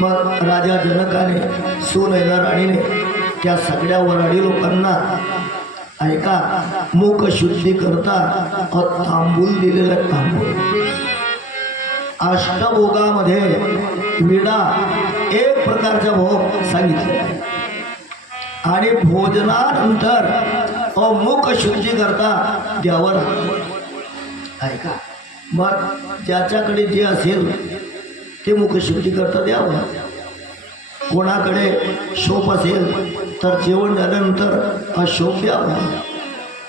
मग राजा जनकाने सुनैना राणीने त्या सगळ्या वराडी लोकांना ऐका मुख शुद्धी करता तांबूल दिलेलं आहे, तांबूल अष्टभोगामध्ये विडा एक प्रकारचा भोग सांगितले. आणि भोजनानंतर अमुख शुद्धी करता द्यावं लागतं. ऐका मग ज्याच्याकडे जे असेल ते मुखशुद्धी करता द्यावं? कोणाकडे शोप असेल तर जेवण झाल्यानंतर हा शोप द्यावा.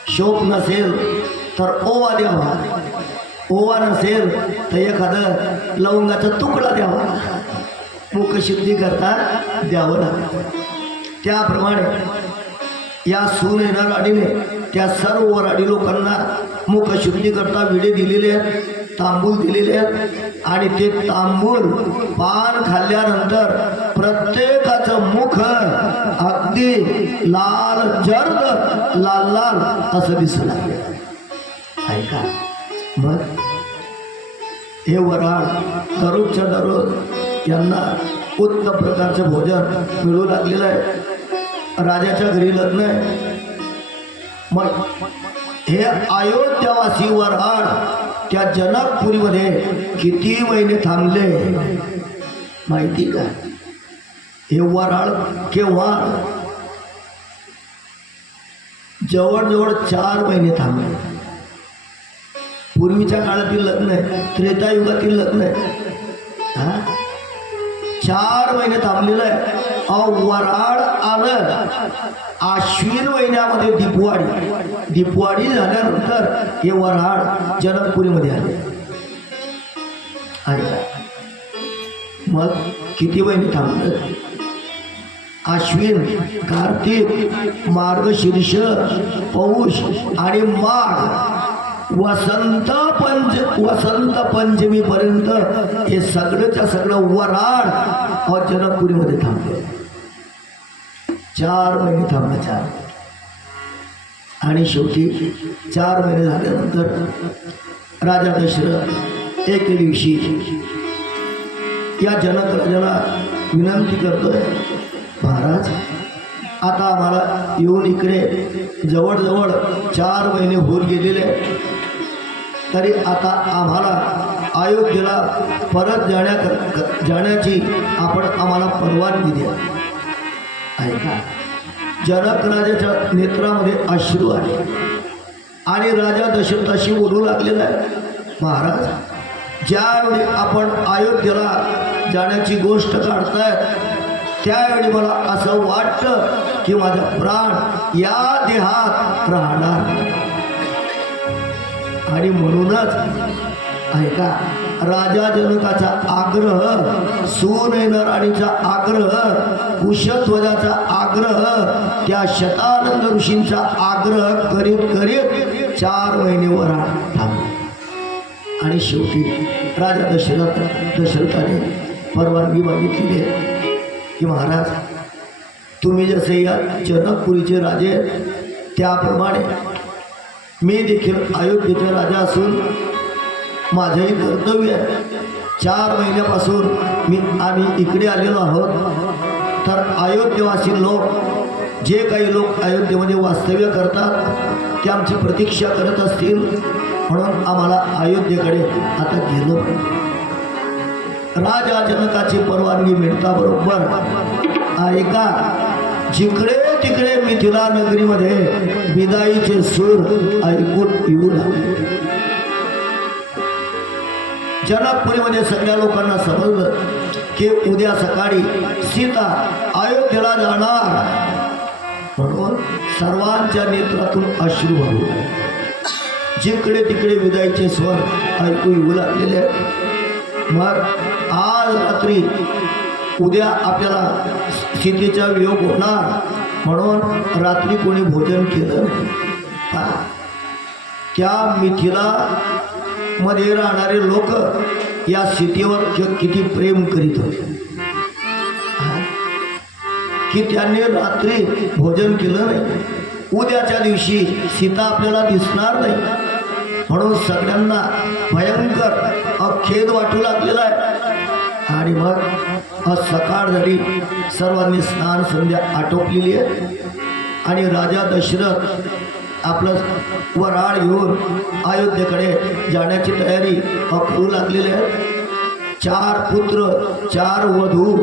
शोप नसेल तर ओवा द्यावा. ओवा नसेल तर एखादं लवंगाचा तुकडा द्यावा. मुखशुद्धी करता द्यावं लागतं. त्याप्रमाणे या सुनैना राणीने त्या सर्व वराडी लोकांना मुखशुद्धी करता विडे दिलेले आहेत. तांबूल दिलेले आहेत. आणि ते तांबूल पान खाल्ल्यानंतर प्रत्येकाचं मुख अगदी लाल जर्द लाल लाल असं दिसू लागलं. ऐका. मग हे वराळ दररोजच्या दररोज यांना उत्तम प्रकारचं भोजन मिळू लागलेलं आहे. राजाच्या घरी लग्न आहे. मग हे अयोध्यावासी वराड त्या जनकपुरीमध्ये किती महिने थांबले? माहिती का? हे वराळ केव्हा? जवळजवळ चार महिने थांबले. पूर्वीच्या काळातील लग्न आहे त्रेतायुगातील लग्न आहे. हा? चार महिने थांबलेलं आहे. अहो वराड आलं. आश्विन महिन्यामध्ये दीपवाडी. दीपवाडी झाल्यानंतर हे वराड जनकपुरीमध्ये आले. मग किती महिने थांबलं? आश्विन कार्तिक मार्गशीर्ष पौष आणि माघ वसंत पंच वसंत पंचमी पर्यंत हे सगळंच्या सगळं वराड अहो जनकपुरीमध्ये थांबले चार महिने थांबले चार आणि शेवटी चार महिने झाल्यानंतर राजा दशरथ एके दिवशी या जनक राजाला विनंती करतोय महाराज आता आम्हाला येऊन इकडे जवळजवळ चार महिने होत गेलेले आहेत. तरी आता आम्हाला अयोध्येला परत जाण्या जाण्याची आपण आम्हाला परवानगी द्या. ऐका. जनक राजाच्या नेत्रामध्ये अश्रू आहे. आणि राजा दशरथाशी बोलू लागलेला आहे. महाराज ज्यावेळी आपण अयोध्येला जाण्याची गोष्ट काढतायत त्यावेळी मला असं वाटतं की माझा प्राण या देहात राहणार. नाही. आणि म्हणूनच ऐका राजा जनकाचा आग्रह सुनैनाराणीचा आग्रह कुशध्वजाचा आग्रह त्या शतानंद ऋषींचा आग्रह करीत करीत चार महिने वराड थांबले. आणि शेवटी राजा दशरथ दशरथाने परवानगी मागितली. आहे की महाराज तुम्ही जसे या जनकपुरीचे राजे त्याप्रमाणे मी देखील अयोध्येचा राजा असून माझंही कर्तव्य आहे. चार महिन्यापासून मी आम्ही इकडे आलेलो आहोत. तर अयोध्येवासी लोक जे काही लोक अयोध्येमध्ये वास्तव्य करतात ते आमची प्रतीक्षा करत असतील. म्हणून आम्हाला अयोध्येकडे आता गेलो. राजा जनकाची परवानगी मिळताबरोबर ऐका जिकडे तिकडे मिथिला नगरीमध्ये विदाईचे सूर ऐकून येऊ लागले. जनकपुरीमध्ये सगळ्या लोकांना समजलं की उद्या सकाळी सीता अयोध्येला जाणार. म्हणून सर्वांच्या नेत्रातून अश्रू वाहू जिकडे तिकडे विदाईचे स्वर ऐकू येऊ लागलेले मग आज रात्री उद्या आपल्याला सीतेचा वियोग होणार म्हणून रात्री कोणी भोजन केलं त्या मिथिला मध्ये राहणारे लोक या सीतेवर किती प्रेम करीत होते. की त्यांनी रात्री भोजन केलं नाही. उद्याच्या दिवशी सीता आपल्याला दिसणार नाही. म्हणून सगळ्यांना भयंकर अखेद वाटू लागलेला आहे. आणि मग आज सकाळ झाली. सर्वांनी स्नान संध्या आटोपलेली आहे. आणि राजा दशरथ आपलं वराळ घेऊन अयोध्येकडे जाण्याची तयारी. करू लागलेली आहे चार पुत्र चार वधू.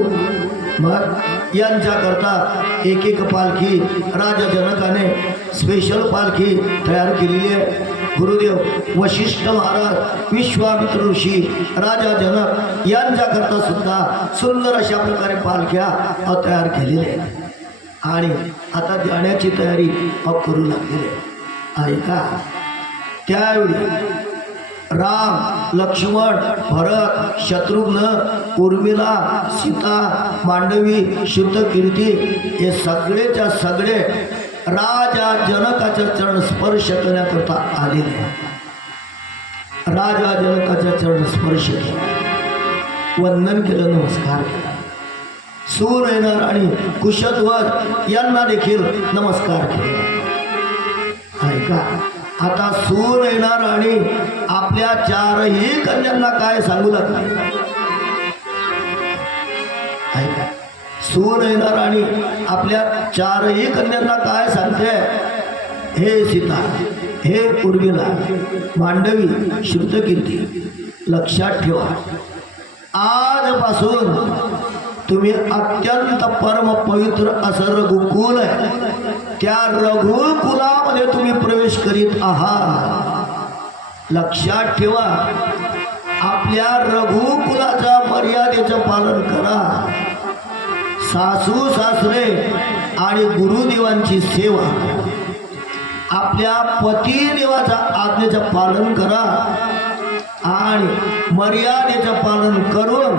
मग यांच्याकरता एक एक पालखी राजा जनकाने स्पेशल पालखी तयार केलेली आहे. गुरुदेव वशिष्ठ महाराज विश्वामित्र ऋषी राजा जनक यांच्याकरता सुद्धा सुंदर अशा प्रकारे पालख्या तयार केलेल्या आहेत. आणि आता जाण्याची तयारी अ, करू लागलेली आहे. ऐका त्यावेळी राम लक्ष्मण भरत शत्रुघ्न उर्मिला सीता मांडवी शुद्धकीर्ती हे सगळेच्या सगळे राजा जनकाच्या चरण स्पर्श करण्याकरता आलेले राजा जनकाच्या चरण स्पर्श केला. वंदन केलं नमस्कार केला. सूर येणार आणि कुशध्वज यांना देखील नमस्कार केला. ऐका आता सूर येणार आणि आपल्या चारही कन्यांना काय सांगू लागला? सूर येणार आणि आपल्या चारही कन्यांना काय सांगते? हे सीता हे उर्मिला मांडवी श्रुतकीर्ती लक्षात ठेवा. आजपासून तुम्ही अत्यंत परम पवित्र असं रघुकुल आहे. त्या रघुकुलामध्ये तुम्ही प्रवेश करीत आहात. लक्षात ठेवा. आपल्या रघुकुलाच्या मर्यादेचं पालन करा. सासू सासरे आणि गुरुदेवांची सेवा. आपल्या पती देवाचा आज्ञेचं पालन करा आणि मर्यादेचं पालन करून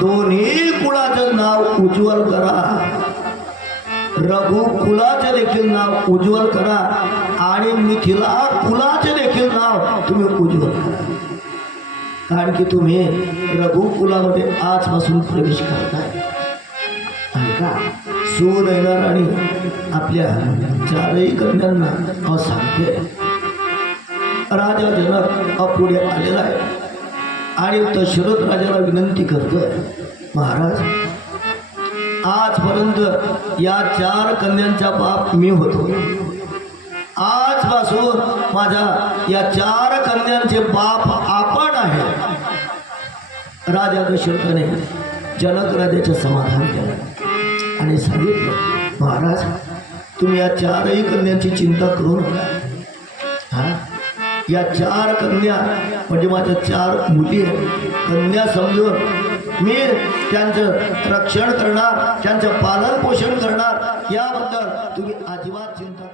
दोन्ही कुळाचं नाव उज्ज्वल करा. रघु कुलाचे देखील नाव उज्ज्वल करा आणि मिथिला कुलाचे देखील नाव तुम्ही उज्ज्वल करा. कारण की तुम्ही रघुकुलामध्ये आजपासून प्रवेश करताय. सूर येणार आणि आपल्या चारही कन्यांना अ सांगते राजा जनक अपुढे आलेला आहे. आणि दशरथ राजाला विनंती करतोय महाराज आजपर्यंत या चार कन्यांचा बाप मी होतो. आजपासून माझ्या या चार कन्यांचे बाप आपण आहे. राजा दशरथाने जनक राजाचे समाधान केलं. आणि सांगितलं महाराज तुम्ही या चारही कन्यांची चिंता करू नका. हा? या चार कन्या म्हणजे माझ्या चार मुली आहेत. कन्या समजून मी त्यांचं रक्षण करणार त्यांचं पालन पोषण करणार याबद्दल तुम्ही अजिबात चिंता